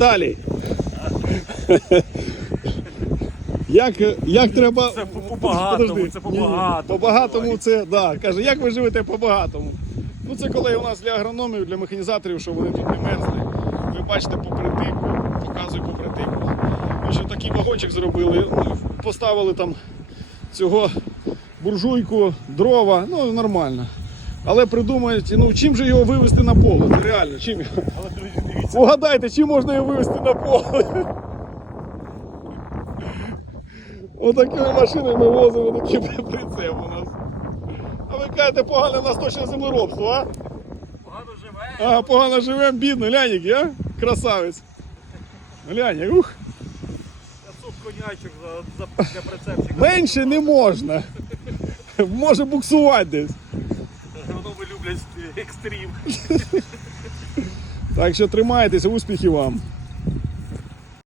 Віталій. Як, як треба. Це по- по-багатому, це по-багатому. По-багатому це, да. Каже, як ви живете по-багатому? Ну це коли у нас для агрономів, для механізаторів, що вони тут не мерзли. Ви бачите по притику, показую по притику. Ми що такий вагончик зробили, ну, поставили там цього буржуйку, дрова, ну нормально. Але придумають, ну чим же його вивезти на поле? Це Реально, чим його? Але друзі, дивіться, Угадайте, чим можна його вивезти на поле? Отакими машинами возимо такий прицеп у нас. А ви кажете, погане у нас точно землеробство, а? погано живе. А, погано живемо, бідно, глянь, який, а? Красавець. Глянь, як, ух. 500 конячок за, за, для прицепчика. Менше не можна. Може буксувати десь. Агрономи екстрім. Так що тримайтеся, успіхів вам.